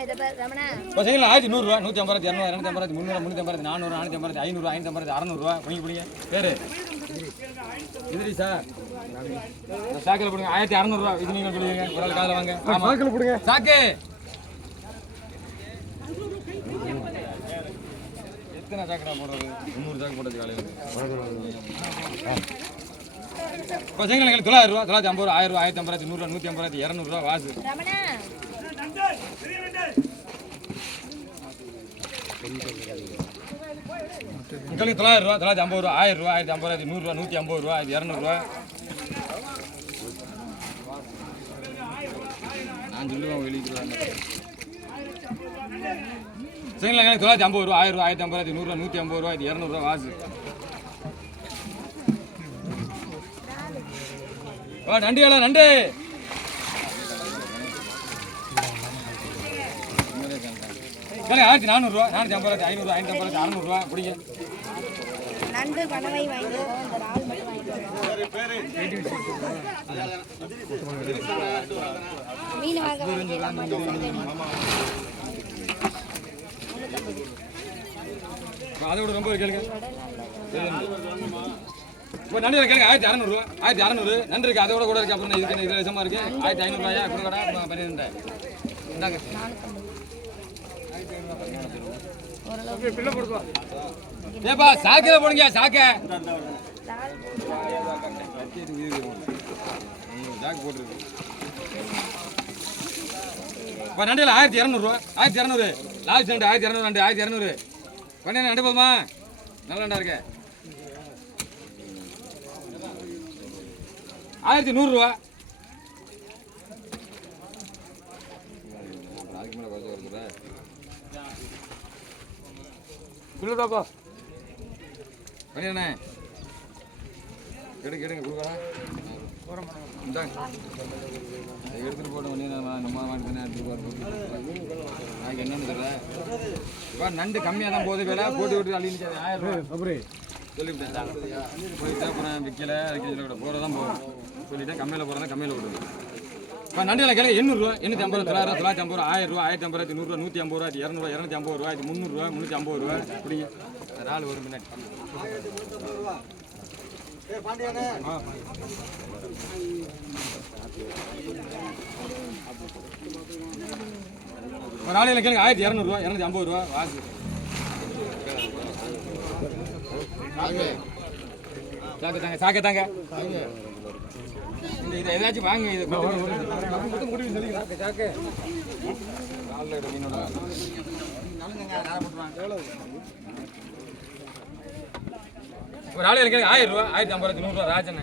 பசங்க 1100 ரூபா 150 200 250 300 350 400 450 500 550 600 ரூபா பிடிங்க பேரு எதிரிசா சாக்கில் போடுங்க 1600 ரூபா இது நீங்க சொல்லுங்க ஒரு ஆள் காதுல வாங்க சாக்கில் போடுங்க சாக்கு எத்தனை சாக்கடா போடுறது 300 சாக்கு போட்டது காலையில் பசங்க 900 ரூபா 950 ரூபா 1000 ரூபா 1500 100 150 200 ரூபா வாசு உங்களுக்கு 900 ரூபா 950 ரூபா 1000 ரூபா 1050 100 ரூபா 150 ரூபா 200 ரூபா நான் சொல்லுவேன் வெளியிடுவாங்க சரிங்களா 950 ரூபா 1000 ரூபா 1550 100 ரூபா 150 ரூபா 200 ரூபா வாசு வா நன்றி வேலை நன்றி 1400 ரூபா 450 500 550 600 ரூபா பிடிங்க நண்டு கனவை வாங்கிக்கோ இந்த ரால் மட்டும் மீன் அதை விட ரொம்ப கேளுங்க இப்போ நண்டு கேளுங்க 1600 ரூபா 1600 நண்டு இருக்கு அதோட கூட இருக்கு அப்புறம் இதுக்கு இதில் விஷமா இருக்கு 1500 ரூபாயா கொடுக்கடா பண்ணிருந்தேன் இந்தாங்க ஏப்பா சாக்கில போடுங்க சாக்க சாக்கு போட்டுருக்கு இப்போ நண்டில் 1200 ரூபா 1200 லாஸ்ட் நண்டு 1200 நண்டு 1200 பண்ணி நண்டு போதுமா நல்ல நண்டா இருக்கு 1100 ரூபா அதுக்கு மேலே குறைச்சி வருதுல இல்லைதாப்பா பண்ணிடுண்ணே எடுங்க கொடுக்கலாம் இந்தாங்க எடுத்துகிட்டு போட்டோம் பண்ணி நம்ம மாட்டுனே எனக்கு என்னன்னு தெரியல இப்போ நண்டு கம்மியாக தான் போகுது வேலை போட்டு விட்டு அள்ளிச்சு 1000 ரூபா சொல்லிவிட்டேன் போயிட்டு அப்புறம் விற்கல கூட போகிறதான் போகும் சொல்லிவிட்டேன் கம்மியில் போகிறதா கம்மியில் விடுது இப்போ நண்டில் கேட்க 800 ரூபா 850 950 ரூபா 1000 ரூபா 1550 100 ரூபா 150 ரூபா 200 250 ரூபா 300 ரூபா 350 ரூபா இப்படி நாலு ஒரு மினிட் ஒரு நாளையில் கேளுங்க 1200 ரூபா 250 ரூபா வாசு சாக்க தாங்க இந்த இதை ஏதாச்சும் வாங்க இதை ஒரு ஆளு எனக்கு 1000 ரூபா 1500 100 ரூபா ராஜன்